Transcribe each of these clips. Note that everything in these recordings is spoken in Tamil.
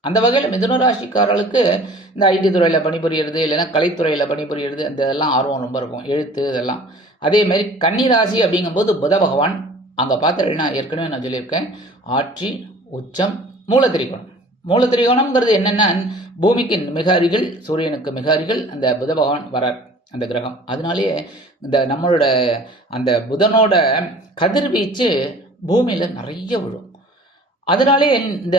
அந்த வகையில் மிதுன ராசிக்காரர்களுக்கு இந்த ஐடி துறையில் பணிபுரியறது இல்லைன்னா கலைத்துறையில் பணிபுரியறது இந்த இதெல்லாம் ஆர்வம் ரொம்ப இருக்கும். எழுத்து இதெல்லாம். அதே மாதிரி அப்படிங்கும்போது புத பகவான். அங்கே பார்த்துட்டீங்கன்னா ஏற்கனவே நான் சொல்லியிருக்கேன். ஆட்சி உச்சம் மூலத்திரிகோணம். மூலத்திரிகோணம்ங்கிறது என்னென்னா பூமிக்கு மிக அருகில் சூரியனுக்கு மிக அருகில் அந்த புத பகவான் வரார் அந்த கிரகம். அதனாலேயே இந்த நம்மளோட அந்த புதனோட கதிர்வீச்சு பூமியில் நிறைய விழும். அதனாலே இந்த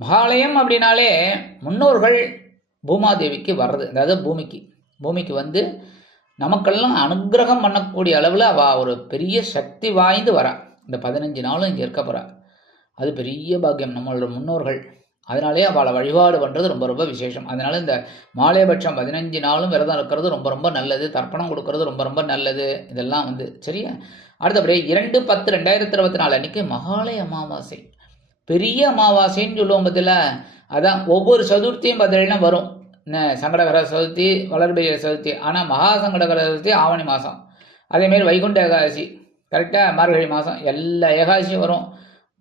மகாலயம் அப்படின்னாலே முன்னோர்கள் பூமாதேவிக்கு வர்றது அதாவது பூமிக்கு. பூமிக்கு வந்து நமக்கெல்லாம் அனுக்கிரகம் பண்ணக்கூடிய அளவில் அவள் ஒரு பெரிய சக்தி வாய்ந்து வரா. இந்த பதினஞ்சு நாளும் இங்கே இருக்க போகிறா அது பெரிய பாக்கியம் நம்மளோட முன்னோர்கள். அதனாலே அவளை வழிபாடு பண்ணுறது ரொம்ப ரொம்ப விசேஷம். அதனால இந்த மாலையபட்சம் பதினஞ்சு நாளும் விரதம் இருக்கிறது ரொம்ப ரொம்ப நல்லது. தர்ப்பணம் கொடுக்கறது ரொம்ப ரொம்ப நல்லது. இதெல்லாம் வந்து சரியா? அடுத்தபடியே இரண்டு பத்து ரெண்டாயிரத்தி இருபத்தி நாலு அன்னைக்கு மகாலய அமாவாசை. பெரிய அமாவாசைன்னு சொல்லுவோம் பதில் அதான் ஒவ்வொரு சதுர்த்தியும் பார்த்தீங்கன்னா வரும். என்ன? சங்கடகர சதுர்த்தி வளர்பிரிய சதுர்த்தி. ஆனால் மகா சங்கடகர சதுர்த்தி ஆவணி மாதம் அதேமாரி வைகுண்ட ஏகாதசி. கரெக்டாக மார்கழி மாதம் எல்லா ஏகாதசியும் வரும்.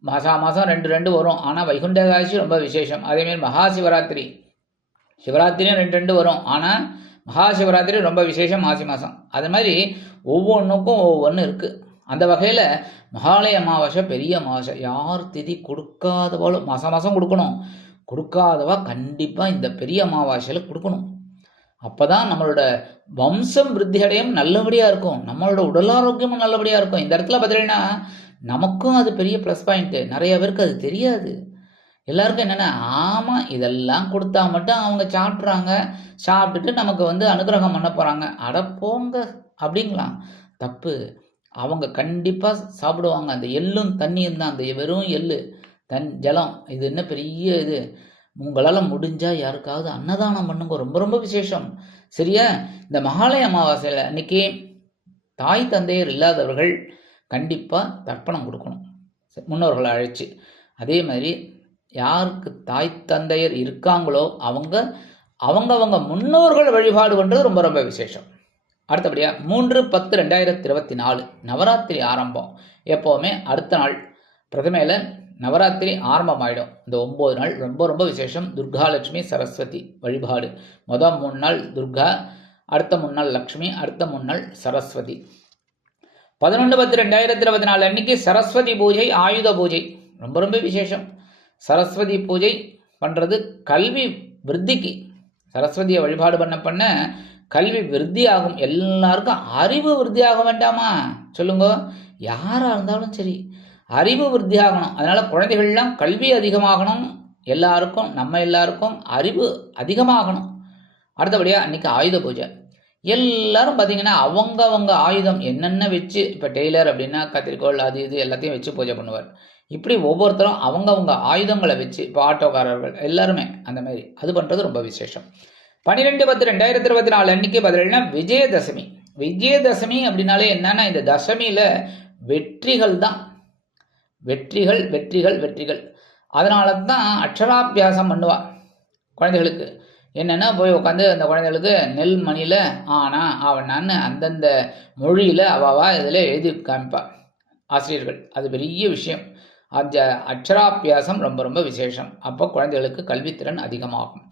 மாசா மாதம் ரெண்டு ரெண்டு வரும். ஆனால் வைகுண்ட ஏகாதசி ரொம்ப விசேஷம். அதேமாரி மகா சிவராத்திரி. சிவராத்திரியும் ரெண்டு ரெண்டு வரும். ஆனால் மகா சிவராத்திரி ரொம்ப விசேஷம் மாசி மாதம் அது மாதிரி ஒவ்வொன்றுக்கும் ஒவ்வொன்று இருக்குது அந்த வகையில் மகாலய அமாவாசை பெரிய அமாவாசை யார் திதி கொடுக்காதவாலும் மாதம் மாதம் கொடுக்கணும். கொடுக்காதவா கண்டிப்பாக இந்த பெரிய அமாவாசையில் கொடுக்கணும். அப்போ தான் நம்மளோட வம்சம் விருத்தி அடையும் நல்லபடியாக இருக்கும். நம்மளோட உடல் ஆரோக்கியமும் நல்லபடியாக இருக்கும். இந்த இடத்துல பார்த்தீங்கன்னா நமக்கும் அது பெரிய ப்ளஸ் பாயிண்ட்டு நிறைய பேருக்கு அது தெரியாது. எல்லாருக்கும் என்னென்ன ஆமாம் இதெல்லாம் கொடுத்தா மட்டும் அவங்க சாப்பிட்றாங்க. சாப்பிட்டுட்டு நமக்கு வந்து அனுகிரகம் பண்ண போகிறாங்க அட போங்க அப்படிங்களா தப்பு. அவங்க கண்டிப்பாக சாப்பிடுவாங்க. அந்த எள்ளும் தண்ணியும் தான். அந்த வெறும் எள்ளு தன் ஜலம் இது என்ன பெரிய இது? உங்களால் முடிஞ்சால் யாருக்காவது அன்னதானம் பண்ணுங்க. ரொம்ப ரொம்ப விசேஷம். சரியா? இந்த மகாலய அமாவாசையில் அன்னைக்கு தாய் தந்தையர் இல்லாதவர்கள் கண்டிப்பாக தர்ப்பணம் கொடுக்கணும். முன்னோர்களை அழைச்சி. அதே மாதிரி யாருக்கு தாய் தந்தையர் இருக்காங்களோ அவங்க அவங்க அவங்க முன்னோர்கள் வழிபாடு பண்ணுறது ரொம்ப ரொம்ப விசேஷம். அடுத்தபடியாக மூன்று பத்து ரெண்டாயிரத்தி இருபத்தி நாலு நவராத்திரி ஆரம்பம். எப்போவுமே அடுத்த நாள் பிரதமையில் நவராத்திரி ஆரம்பமாயிடும். இந்த ஒம்பது நாள் ரொம்ப ரொம்ப விசேஷம். துர்காலட்சுமி சரஸ்வதி வழிபாடு. மொதல் மூணு நாள் துர்கா அடுத்த மூணு நாள் லக்ஷ்மி அடுத்த மூணு நாள் சரஸ்வதி. பதினொன்று பத்து ரெண்டாயிரத்தி இருபத்தி நாலு அன்னைக்கு சரஸ்வதி பூஜை ஆயுத பூஜை. ரொம்ப ரொம்ப விசேஷம். சரஸ்வதி பூஜை பண்ணுறது கல்வி விருத்திக்கு. சரஸ்வதியை வழிபாடு பண்ண பண்ண கல்வி விருத்தி ஆகும் எல்லாருக்கும் அறிவு விருத்தி ஆக வேண்டாமா? சொல்லுங்க. யாராக இருந்தாலும் சரி அறிவு விருத்தி ஆகணும் அதனால் குழந்தைகள்லாம் கல்வி அதிகமாகணும். எல்லாருக்கும் நம்ம எல்லாருக்கும் அறிவு அதிகமாகணும். அடுத்தபடியாக அன்றைக்கி ஆயுத பூஜை. எல்லாரும் பார்த்தீங்கன்னா அவங்கவங்க ஆயுதம் என்னென்ன வச்சு இப்போ டெய்லர் அப்படின்னா கத்திரிக்கோள் அது இது எல்லாத்தையும் வச்சு பூஜை பண்ணுவார். இப்படி ஒவ்வொருத்தரும் அவங்கவுங்க ஆயுதங்களை வச்சு இப்போ ஆட்டோக்காரர்கள் எல்லாருமே அந்த மாதிரி அது பண்ணுறது ரொம்ப விசேஷம். பன்னிரெண்டு பத்து ரெண்டாயிரத்தி இருபத்தி நாலு அன்னைக்கு பார்த்தீங்கன்னா விஜயதசமி. விஜயதசமி அப்படின்னாலே என்னன்னா இந்த தசமியில் வெற்றிகள் தான் வெற்றிகள் வெற்றிகள் வெற்றிகள். அதனால தான் அக்ஷராபியாசம் பண்ணுவா குழந்தைகளுக்கு. என்னென்னா போய் உட்காந்து அந்த குழந்தைகளுக்கு நெல் மணியில் ஆனா ஆவணான்னு அந்தந்த மொழியில் அவாவா இதில் எழுதி காமிப்பா. ஆசிரியர்கள். அது பெரிய விஷயம். அந்த அக்ஷராபியாசம் ரொம்ப ரொம்ப விசேஷம். அப்போ குழந்தைகளுக்கு கல்வித்திறன் அதிகமாகும்.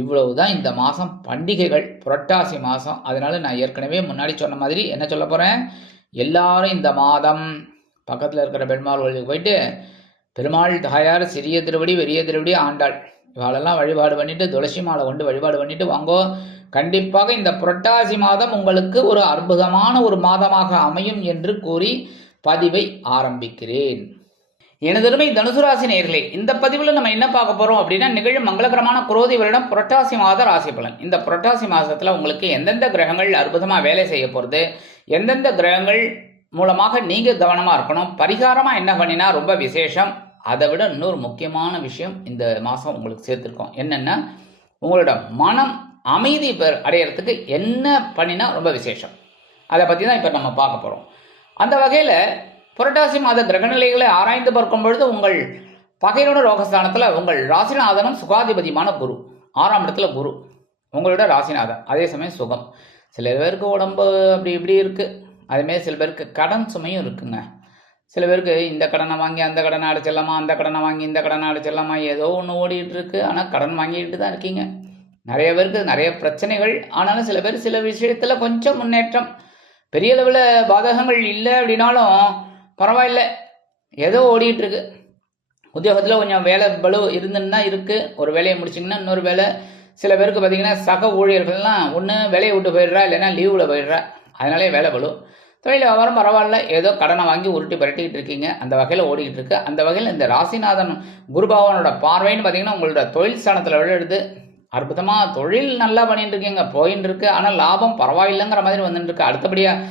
இவ்வளவு தான் இந்த மாதம் பண்டிகைகள் புரட்டாசி மாதம் அதனால் நான் ஏற்கனவே முன்னாடி சொன்ன மாதிரி என்ன சொல்ல போகிறேன் எல்லாரும் இந்த மாதம் பக்கத்தில் இருக்கிற பெருமாள் கோயிலுக்கு போயிட்டு பெருமாள் தாயார் சிறிய திருவடி பெரிய திருவடி ஆண்டாள். இவாளெல்லாம் வழிபாடு பண்ணிட்டு துளசி மாலை கொண்டு வழிபாடு பண்ணிட்டு வாங்கோ கண்டிப்பாக இந்த புரட்டாசி மாதம் உங்களுக்கு ஒரு அற்புதமான ஒரு மாதமாக அமையும் என்று கூறி பதிவை ஆரம்பிக்கிறேன். எனதருமை தனுசுராசி நேர்களே இந்த பதிவில் நம்ம என்ன பார்க்க போகிறோம் அப்படின்னா நிகழும் மங்களகரமான குரோதி வருடம் புரட்டாசி மாத ராசி பலன். இந்த புரட்டாசி மாதத்தில் உங்களுக்கு எந்தெந்த கிரகங்கள் அற்புதமாக வேலை செய்ய போகிறது எந்தெந்த கிரகங்கள் மூலமாக நீங்கள் கவனமாக இருக்கணும் பரிகாரமாக என்ன பண்ணினா ரொம்ப விசேஷம் அதை விட இன்னொரு முக்கியமான விஷயம் இந்த மாதம் உங்களுக்கு சேர்த்துருக்கோம். என்னென்னா உங்களோட மனம் அமைதி பெற அடையிறதுக்கு என்ன பண்ணினா ரொம்ப விசேஷம். அதை பற்றி தான் இப்போ நம்ம பார்க்க போகிறோம் அந்த வகையில் புரட்டாசி மாத கிரகநிலைகளை ஆராய்ந்து பார்க்கும் பொழுது உங்கள் பகையோட ரோகஸ்தானத்தில் உங்கள் ராசிநாதனும் சுகாதிபதியுமான குரு. ஆறாம் இடத்துல குரு. உங்களோட ராசிநாதன். அதே சமயம் சுகம். சில பேருக்கு உடம்பு அப்படி இப்படி இருக்குது அதுமாரி சில பேருக்கு கடன் சுமையும் இருக்குங்க. சில பேருக்கு இந்த கடனை வாங்கி அந்த கடனை அடைச்சிடலாமா அந்த கடனை வாங்கி இந்த கடனை அடைச்சிடலாமா ஏதோ ஒன்று ஓடிட்டு இருக்கு. ஆனால் கடன் வாங்கிட்டு தான் இருக்கீங்க. நிறைய பேருக்கு நிறைய பிரச்சனைகள். ஆனாலும் சில பேர் சில விஷயத்தில் கொஞ்சம் முன்னேற்றம். பெரிய அளவில் பாதகங்கள் இல்லை அப்படின்னாலும் பரவாயில்ல. ஏதோ ஓடிட்டுருக்கு உத்தியோகத்தில் கொஞ்சம் வேலை பளு இருந்துன்னா இருக்குது ஒரு வேலையை முடிச்சிங்கன்னா இன்னொரு வேலை. சில பேருக்கு பார்த்தீங்கன்னா சக ஊழியர்கள்லாம் ஒன்று வேலையை விட்டு போயிடுறா இல்லைன்னா லீவில் போயிடுறா. அதனாலே வேலை பலு தொழில் வியாபாரம் பரவாயில்ல. ஏதோ கடனை வாங்கி உருட்டி பரட்டிக்கிட்டு இருக்கீங்க. அந்த வகையில் ஓடிக்கிட்டு இருக்கு. அந்த வகையில் இந்த ராசிநாதன் குருபாவனோட பார்வைன்னு பார்த்தீங்கன்னா உங்களோட தொழில் ஸ்தானத்தில் விழுது. அற்புதமாக தொழில் நல்லா பண்ணிட்டு இருக்கீங்க. போயின்னு இருக்கு. ஆனால் லாபம் பரவாயில்லைங்கிற மாதிரி வந்துட்டு இருக்கு. அடுத்தபடியாக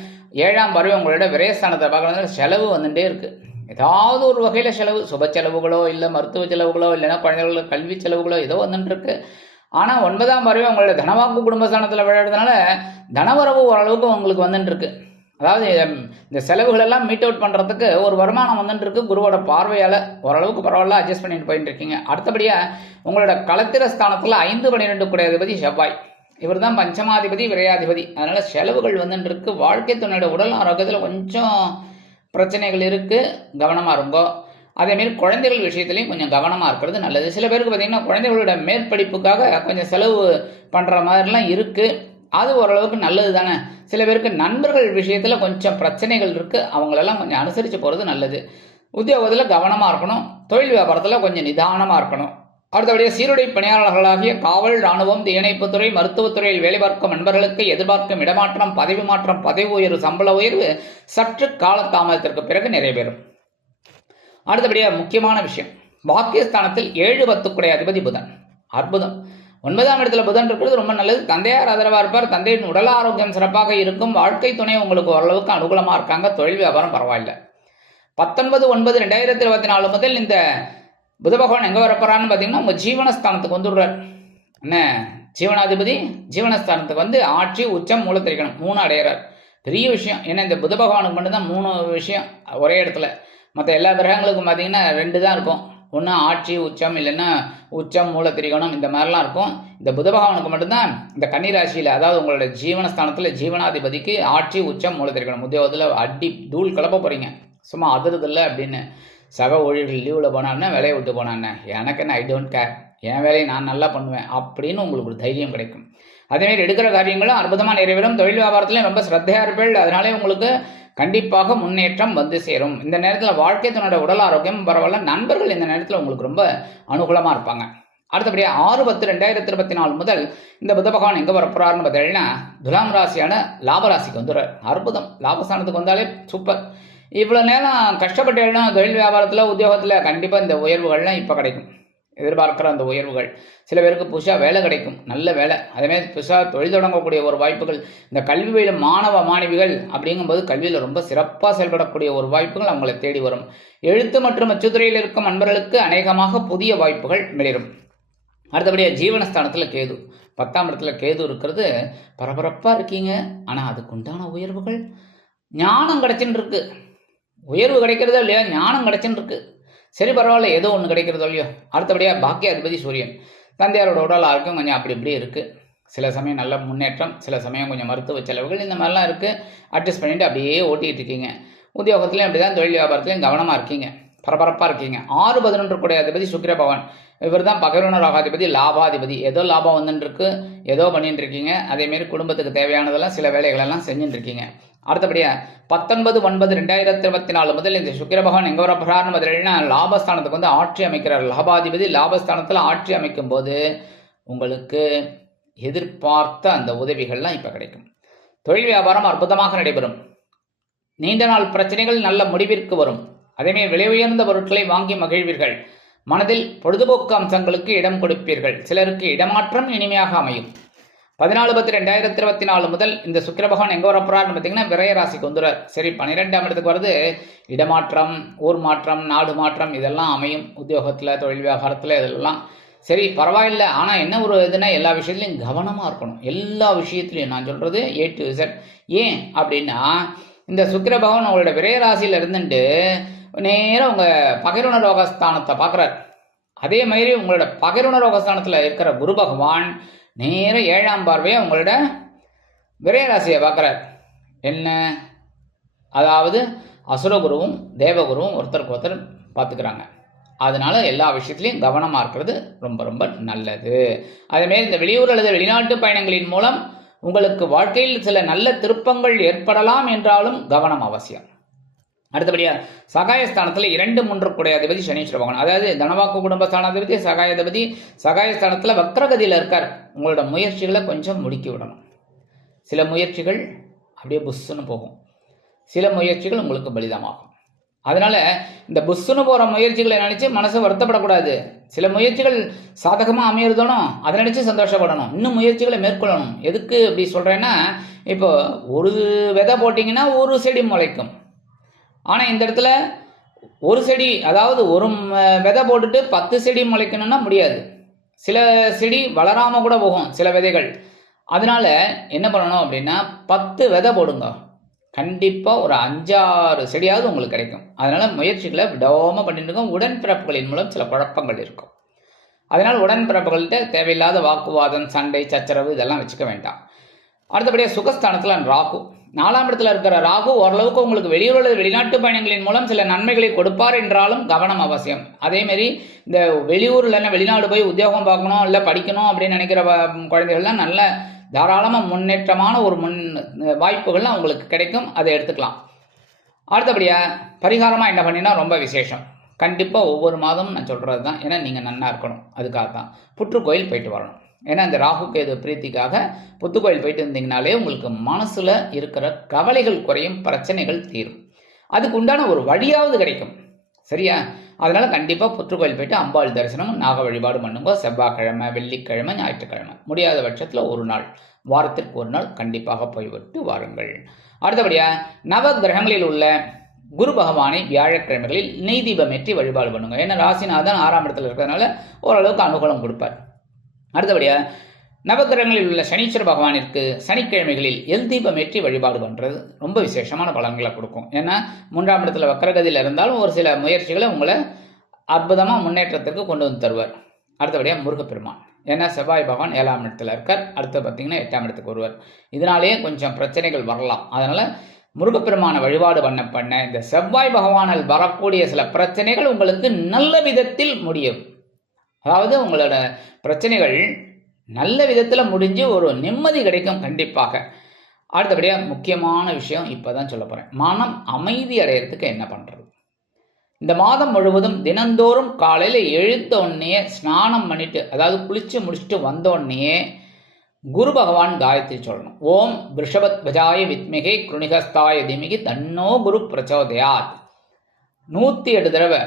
ஏழாம் பறவை உங்களோட விரயஸ்தானத்தை பார்க்குறதுனால செலவு வந்துட்டே இருக்கு. ஏதாவது ஒரு வகையில் செலவு சுப செலவுகளோ இல்லை மருத்துவ செலவுகளோ இல்லைன்னா குழந்தைகளோட கல்வி செலவுகளோ ஏதோ வந்துட்டுருக்கு ஆனால் ஒன்பதாம் பறவை உங்களோட தனவாக்கு குடும்பஸ்தானத்தில் விளையாடுறதுனால தனவரவு ஓரளவுக்கு உங்களுக்கு வந்துட்டுருக்கு அதாவது இந்த செலவுகளெல்லாம் மீட் அவுட் பண்ணுறதுக்கு ஒரு வருமானம் வந்துட்டு இருக்கு. குருவோட பார்வையால் ஓரளவுக்கு பரவாயில்ல அட்ஜஸ்ட் பண்ணிட்டு போயிட்டு இருக்கீங்க. அடுத்தபடியாக உங்களோட களத்திர ஸ்தானத்தில் ஐந்து பன்னிரெண்டு குடையாதிபதி செவ்வாய். இவர் தான் பஞ்சமாதிபதி விரையாதிபதி. அதனால் செலவுகள் வந்துட்டுருக்கு வாழ்க்கை துணையோட உடல் ஆரோக்கியத்தில் கொஞ்சம் பிரச்சனைகள் இருக்குது கவனமாக இருங்கோ. அதேமாரி குழந்தைகள் விஷயத்துலையும் கொஞ்சம் கவனமாக இருக்கிறது நல்லது. சில பேருக்கு பார்த்திங்கன்னா குழந்தைகளோட மேற்படிப்புக்காக கொஞ்சம் செலவு பண்ணுற மாதிரிலாம் இருக்குது அது ஓரளவுக்கு நல்லது தானே. சில பேருக்கு நண்பர்கள் விஷயத்தில் கொஞ்சம் பிரச்சனைகள் இருக்குது அவங்களெல்லாம் கொஞ்சம் அனுசரித்து போகிறது நல்லது. உத்தியோகத்தில் கவனமாக இருக்கணும். தொழில் வியாபாரத்தில் கொஞ்சம் நிதானமாக இருக்கணும். அடுத்தபடியாக சீருடை பணியாளர்களாகிய காவல் ராணுவம் தீயணைப்புத்துறை மருத்துவத்துறையில் வேலை பார்க்கும் நண்பர்களுக்கு எதிர்பார்க்கும் இடமாற்றம் பதவி மாற்றம் பதவி உயர்வு சம்பள உயர்வு சற்று காலதாமதத்திற்கு பிறகு நிறைவேறும். அடுத்தபடியாக முக்கியமான விஷயம். பாகிஸ்தானத்தில் ஏழு பத்துக்குடைய அதிபதி புதன். அற்புதம். ஒன்பதாம் இடத்துல புதன் இருக்கிறது ரொம்ப நல்லது. தந்தையார் ஆதரவாக இருப்பார். தந்தையின் உடல் ஆரோக்கியம் சிறப்பாக இருக்கும். வாழ்க்கை துணை உங்களுக்கு ஓரளவுக்கு அனுகூலமாக இருக்காங்க. தொழில் வியாபாரம் பரவாயில்ல. பத்தொன்பது ஒன்பது ரெண்டாயிரத்தி இருபத்தி நாலு முதல் இந்த புத பகவான் எங்கே வரப்போறான்னு பார்த்தீங்கன்னா உங்கள் ஜீவனஸ்தானத்துக்கு வந்துடுறார். என்ன? ஜீவனாதிபதி ஜீவனஸ்தானத்துக்கு வந்து ஆட்சி உச்சம் மூலத்திரிக்கணும் மூணு அடையிறார். பெரிய விஷயம். ஏன்னா இந்த புத பகவானுக்கு மட்டும்தான் மூணு விஷயம் ஒரே இடத்துல. மற்ற எல்லா கிரகங்களுக்கும் பார்த்தீங்கன்னா ரெண்டு தான் இருக்கும். ஒன்று ஆட்சி உச்சம் இல்லைன்னா உச்சம் மூலத்திரிகோணம் இந்த மாதிரிலாம் இருக்கும். இந்த புத பகவானுக்கு மட்டும்தான் இந்த கன்னிராசியில் அதாவது உங்களோட ஜீவனஸ்தானத்தில் ஜீவனாதிபதிக்கு ஆட்சி உச்சம் மூலத்திரிகோணம் உத்தியோகத்தில் அடி தூள் கிளப்ப போகிறீங்க சும்மா அதிரதில்லை அப்படின்னு. சக ஊழியர்கள் லீவில் போனான்னா வேலையை விட்டு போனான்னு எனக்கு என்ன? ஐ டோன்ட் கேர் என் வேலையை நான் நல்லா பண்ணுவேன் அப்படின்னு உங்களுக்கு ஒரு தைரியம் கிடைக்கும். அதேமாரி எடுக்கிற காரியங்களும் அற்புதமாக நிறைவேறும். தொழில் வியாபாரத்துலையும் ரொம்ப ஸ்ரத்தையாக இருப்பீர்கள். அதனாலே உங்களுக்கு கண்டிப்பாக முன்னேற்றம் வந்து சேரும். இந்த நேரத்தில் வாழ்க்கை தன்னோட உடல் ஆரோக்கியம் பரவாயில்ல. நண்பர்கள் இந்த நேரத்தில் உங்களுக்கு ரொம்ப அனுகூலமாக இருப்பாங்க. அடுத்தபடியாக ஆறு பத்து ரெண்டாயிரத்தி இருபத்தி நாலு முதல் இந்த புத பகவான் எங்கே வரப்போறாருன்னு பார்த்தீங்கன்னா துலாம் ராசியான லாபராசிக்கு வந்துடுறார். அற்புதம். லாபஸ்தானத்துக்கு வந்தாலே சூப்பர் இவ்வளோ நேரம் கஷ்டப்பட்டேன்னா தொழில் வியாபாரத்தில் உத்தியோகத்தில் கண்டிப்பாக இந்த உயர்வுகள்லாம் இப்போ கிடைக்கும். எதிர்பார்க்குற அந்த உயர்வுகள். சில பேருக்கு புதுசாக வேலை கிடைக்கும். நல்ல வேலை. அதேமாதிரி புதுசாக தொழில் தொடங்கக்கூடிய ஒரு வாய்ப்புகள். இந்த கல்வி பயிலும் மாணவ மாணவிகள் அப்படிங்கும்போது கல்வியில் ரொம்ப சிறப்பாக செயல்படக்கூடிய ஒரு வாய்ப்புகள் அவங்களை தேடி வரும். எழுத்து மற்றும் அச்சுத்துறையில் இருக்கும் நண்பர்களுக்கு அநேகமாக புதிய வாய்ப்புகள் மிளிரும் அடுத்தபடியாக ஜீவனஸ்தானத்தில் கேது. பத்தாம் இடத்துல கேது இருக்கிறது. பரபரப்பாக இருக்கீங்க. ஆனால் அதுக்குண்டான உயர்வுகள். ஞானம் கிடச்சின்னு இருக்குது உயர்வு கிடைக்கிறதோ இல்லையா ஞானம் கிடைச்சுன்னு இருக்கு சரி பரவாயில்ல ஏதோ ஒன்று கிடைக்கிறதோ இல்லையோ. அடுத்தபடியாக பாக்கிய அதிபதி சூரியன். தந்தையாரோட உடல் ஆரோக்கியம் கொஞ்சம் அப்படி இப்படி இருக்குது சில சமயம் நல்ல முன்னேற்றம் சில சமயம் கொஞ்சம் மருத்துவ செலவுகள் இந்த மாதிரிலாம் இருக்குது அட்ஜஸ்ட் பண்ணிட்டு அப்படியே ஓட்டிகிட்டு இருக்கீங்க. உத்தியோகத்துலையும் அப்படி தான் தொழில் வியாபாரத்துலையும் கவனமாக இருக்கீங்க. பரபரப்பாக இருக்கீங்க. ஆறு பதினொன்று கூட அதிபதி சுக்கிர பவன் இவர் தான் பகவன ராகாதிபதி லாபாதிபதி. ஏதோ லாபம் வந்துட்டுருக்கு ஏதோ பண்ணிட்டு இருக்கீங்க அதேமாரி குடும்பத்துக்கு தேவையானதெல்லாம் சில வேலைகளெல்லாம் செஞ்சுட்டு இருக்கீங்க அடுத்தபடியாக பத்தொன்பது ஒன்பது ரெண்டாயிரத்தி இருபத்தி நாலு முதல் இந்த சுக்கிர பகவான் எங்கே வர போறாருன்னு லாபஸ்தானத்துக்கு வந்து ஆட்சி அமைக்கிறார். லாபாதிபதி லாபஸ்தானத்தில் ஆட்சி அமைக்கும் போது உங்களுக்கு எதிர்பார்த்த அந்த உதவிகள்லாம் இப்போ கிடைக்கும். தொழில் வியாபாரம் அற்புதமாக நடைபெறும். நீண்ட நாள் பிரச்சனைகள் நல்ல முடிவிற்கு வரும். அதேமாதிரி விலை உயர்ந்த பொருட்களை வாங்கி மகிழ்வீர்கள். மனதில் பொழுதுபோக்கு அம்சங்களுக்கு இடம் கொடுப்பீர்கள். சிலருக்கு இடமாற்றம் இனிமையாக அமையும். பதினாலு பத்து ரெண்டாயிரத்தி இருபத்தி நாலு முதல் இந்த சுக்கிர பகவான் எங்கே வரப்போறாருன்னு பார்த்தீங்கன்னா விரயராசிக்கு வந்துடுறார். சரி பன்னிரெண்டாம் இடத்துக்கு வருது இடமாற்றம் ஊர் மாற்றம் நாடு மாற்றம் இதெல்லாம் அமையும். உத்தியோகத்தில் தொழில் வியாபாரத்தில் இதெல்லாம். சரி பரவாயில்ல. ஆனால் என்ன ஒரு இதுனா எல்லா விஷயத்துலையும் கவனமாக இருக்கணும். எல்லா விஷயத்துலையும் நான் சொல்கிறது ஏ டு இசட் ஏன் அப்படின்னா இந்த சுக்கிர பகவான் உங்களோட விரயராசியில் இருந்துட்டு நேராக உங்கள் பகிர்வுண ரோகஸ்தானத்தை பார்க்குறார். அதே மாதிரி உங்களோட பகிர்வுண ரோகஸ்தானத்தில் இருக்கிற குரு பகவான் நேர ஏழாம் பார்வையை உங்களோட விரயராசியை பார்க்குறார். என்ன? அதாவது அசுரகுருவும் தேவகுருவும் ஒருத்தருக்கு ஒருத்தர் பார்த்துக்கிறாங்க. அதனால எல்லா விஷயத்துலையும் கவனமாக இருக்கிறது ரொம்ப ரொம்ப நல்லது. அதேமாரி இந்த வெளியூர் அல்லது வெளிநாட்டு பயணங்களின் மூலம் உங்களுக்கு வாழ்க்கையில் சில நல்ல திருப்பங்கள் ஏற்படலாம் என்றாலும் கவனம் அவசியம். அடுத்தபடியா சகாயஸ்தானத்தில் இரண்டு மூன்று கூடிய அதிபதி சனீஸ்வர பகவான். அதாவது தனவாக்கு குடும்பஸ்தானாதிபதி சகாயாதிபதி சகாயஸ்தானத்தில் வக்ரகதியில் இருக்கார். உங்களோட முயற்சிகளை கொஞ்சம் முடுக்கி விடணும். சில முயற்சிகள் அப்படியே புஷ்ஷுன்னு போகும். சில முயற்சிகள் உங்களுக்கு பலிதமாகும். அதனால் இந்த புஷ்ஷுன்னு போகிற முயற்சிகளை நினச்சி மனசு வருத்தப்படக்கூடாது. சில முயற்சிகள் சாதகமாக அமையிறதோனோ அதை நினச்சி சந்தோஷப்படணும். இன்னும் முயற்சிகளை மேற்கொள்ளணும். எதுக்கு அப்படி சொல்கிறேன்னா இப்போ ஒரு விதை போட்டிங்கன்னா ஒரு செடி முளைக்கும். ஆனால் இந்த இடத்துல ஒரு செடி அதாவது ஒரு விதை போட்டுட்டு பத்து செடி முளைக்கணும்னா முடியாது. சில செடி வளராமல் கூட போகும் சில விதைகள். அதனால் என்ன பண்ணணும் அப்படின்னா பத்து விதை போடுங்க. கண்டிப்பாக ஒரு அஞ்சாறு செடியாவது உங்களுக்கு கிடைக்கும். அதனால் முயற்சிகளை விடாமல் பண்ணிட்டு இருக்கோம். உடன்பிறப்புகளின் மூலம் சில குழப்பங்கள் இருக்கும். அதனால் உடன்பிறப்புகள்கிட்ட தேவையில்லாத வாக்குவாதம் சண்டை சச்சரவு இதெல்லாம் வச்சுக்க வேண்டாம். அடுத்தபடியாக சுகஸ்தானத்தில் ராகு. நாலாம் இடத்துல இருக்கிற ராகு ஓரளவுக்கு உங்களுக்கு வெளியூர் அல்லது வெளிநாட்டு பயணங்களின் மூலம் சில நன்மைகளை கொடுப்பார் என்றாலும் கவனம் அவசியம். அதேமாரி இந்த வெளியூர் என்ன வெளிநாடு போய் உத்தியோகம் பார்க்கணும் இல்லை படிக்கணும் அப்படின்னு நினைக்கிற குழந்தைகள்லாம் நல்ல தாராளமாக முன்னேற்றமான ஒரு முன் வாய்ப்புகள்லாம் உங்களுக்கு கிடைக்கும். அதை எடுத்துக்கலாம். அடுத்தபடியாக பரிகாரமாக என்ன பண்ணினா ரொம்ப விசேஷம். கண்டிப்பாக ஒவ்வொரு மாதமும் நான் சொல்கிறது தான் ஏன்னா நீங்கள் நன்னா இருக்கணும். அதுக்காக தான் புற்றுக்கோயில் போயிட்டு வரணும். ஏன்னா இந்த ராகு கேது பிரீத்திக்காக புத்துக்கோயில் போயிட்டு இருந்தீங்கனாலே உங்களுக்கு மனசில் இருக்கிற கவலைகள் குறையும் பிரச்சனைகள் தீரும். அதுக்கு உண்டான ஒரு வழியாவது கிடைக்கும். சரியா? அதனால் கண்டிப்பாக புற்றுக்கோயில் போயிட்டு அம்பாள் தரிசனம் நாக வழிபாடு பண்ணுங்க. செவ்வாய்க்கிழமை வெள்ளிக்கிழமை ஞாயிற்றுக்கிழமை. முடியாத பட்சத்தில் ஒரு நாள். வாரத்திற்கு ஒரு நாள் கண்டிப்பாக போய்விட்டு வாருங்கள். அடுத்தபடியாக நவ கிரகங்களில் உள்ள குரு பகவானை வியாழக்கிழமைகளில் நெய் தீபம் ஏற்றி வழிபாடு பண்ணுங்க. ஏன்னா ராசிநாதன் ஆறாம் இடத்துல இருக்கிறதுனால ஓரளவுக்கு அனுகூலம் கொடுப்பார். அடுத்தபடியாக நவகிரகங்களில் உள்ள சனீஸ்வர பகவானிற்கு சனிக்கிழமைகளில் எல் தீபம் ஏற்றி வழிபாடு பண்ணுறது ரொம்ப விசேஷமான பலன்களை கொடுக்கும். ஏன்னா மூன்றாம் இடத்துல வக்கரகதியில் இருந்தாலும் ஒரு சில முயற்சிகளை உங்களை அற்புதமாக முன்னேற்றத்திற்கு கொண்டு வந்து தருவார். அடுத்தபடியாக முருகப்பெருமான். ஏன்னா செவ்வாய் பகவான் ஏழாம் இடத்துல இருக்கார். அடுத்து பார்த்தீங்கன்னா எட்டாம் இடத்துக்கு வருவார். இதனாலேயே கொஞ்சம் பிரச்சனைகள் வரலாம். அதனால் முருகப்பெருமான வழிபாடு பண்ண பண்ண இந்த செவ்வாய் பகவானால் வரக்கூடிய சில பிரச்சனைகள் உங்களுக்கு நல்ல விதத்தில் முடியும். அதாவது உங்களோட பிரச்சனைகள் நல்ல விதத்தில் முடிஞ்சு ஒரு நிம்மதி கிடைக்கும் கண்டிப்பாக. அடுத்தபடியாக முக்கியமான விஷயம் இப்போ தான் சொல்ல போகிறேன் மனம் அமைதி அடையிறதுக்கு என்ன பண்ணுறது இந்த மாதம் முழுவதும் தினந்தோறும் காலையில் எழுத்த உடனேயே ஸ்நானம் பண்ணிட்டு அதாவது குளித்து முடிச்சுட்டு வந்த உடனே குரு பகவான் காயத்ரி சொல்லணும். ஓம் ரிஷபத் பஜாய வித்மிகை குருணிகஸ்தாய திமிகி தன்னோ குரு பிரச்சோதயாத். நூற்றி எட்டு தடவை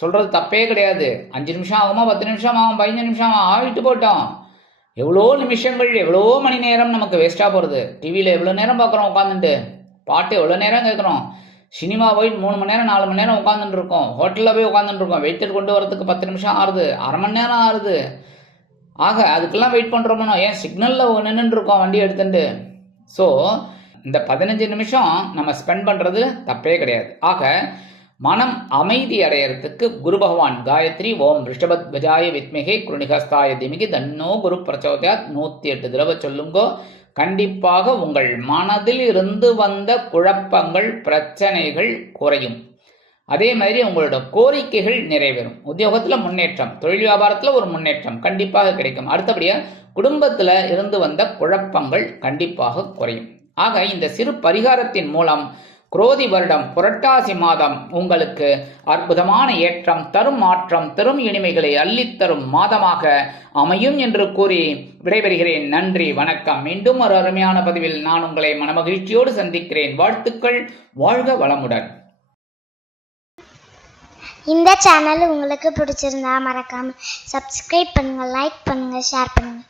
சொல்கிறது தப்பே கிடையாது. அஞ்சு நிமிஷம் ஆகுமா பத்து நிமிஷம் ஆகும் பதினஞ்சு நிமிஷம் ஆகும்? ஆகிட்டு போட்டோம் எவ்வளோ நிமிஷங்கள் எவ்வளோ மணி நேரம் நமக்கு வேஸ்ட்டாக போகிறது டிவியில் எவ்வளோ நேரம் பார்க்குறோம் உட்காந்துட்டு பாட்டு எவ்வளோ நேரம் கேட்குறோம்? சினிமா போய் மூணு மணி நேரம் நாலு மணி நேரம் உட்காந்துட்டு இருக்கோம். ஹோட்டலில் போய் உட்காந்துட்டு இருக்கோம். வெயிட்டர் கொண்டு வரதுக்கு பத்து நிமிஷம் ஆறுது. அரை மணி நேரம் ஆறுது. ஆக அதுக்கெல்லாம் வெயிட் பண்ணுறோமோ ஏன் சிக்னலில் நின்றுட்டு இருக்கோம் வண்டி எடுத்துட்டு? ஸோ இந்த பதினஞ்சு நிமிஷம் நம்ம ஸ்பெண்ட் பண்ணுறது தப்பே கிடையாது. ஆக மனம் அமைதி அடையறதுக்கு குரு பகவான் காயத்ரி ஓம் ரிஷபத் பஜாய வித்மிகை குருணிகஸ்தாய திமிகி தன்னோ குரு பிரச்சோதயாத் நூற்றி எட்டு தடவை சொல்லுங்கோ. கண்டிப்பாக உங்கள் மனதில் இருந்து வந்த குழப்பங்கள் பிரச்சனைகள் குறையும். அதே மாதிரி உங்களோட கோரிக்கைகள் நிறைவேறும். உத்தியோகத்தில் முன்னேற்றம் தொழில் வியாபாரத்தில் ஒரு முன்னேற்றம் கண்டிப்பாக கிடைக்கும். அடுத்தபடியாக குடும்பத்தில் இருந்து வந்த குழப்பங்கள் கண்டிப்பாக குறையும். ஆக இந்த சிறு பரிகாரத்தின் மூலம் குரோதி வருடம் புரட்டாசி மாதம் உங்களுக்கு அற்புதமான ஏற்றம் தரும் மாற்றம் தரும் இனிமைகளை அள்ளித்தரும் மாதமாக அமையும் என்று கூறி விடைபெறுகிறேன். நன்றி வணக்கம். மீண்டும் ஒரு அருமையான பதிவில் நான் உங்களை மனமகிழ்ச்சியோடு சந்திக்கிறேன். வாழ்த்துக்கள் வாழ்க வளமுடன். இந்த சேனல் உங்களுக்கு பிடிச்சிருந்தா மறக்காம சப்ஸ்கிரைப் பண்ணுங்க லைக் பண்ணுங்க ஷேர் பண்ணுங்க.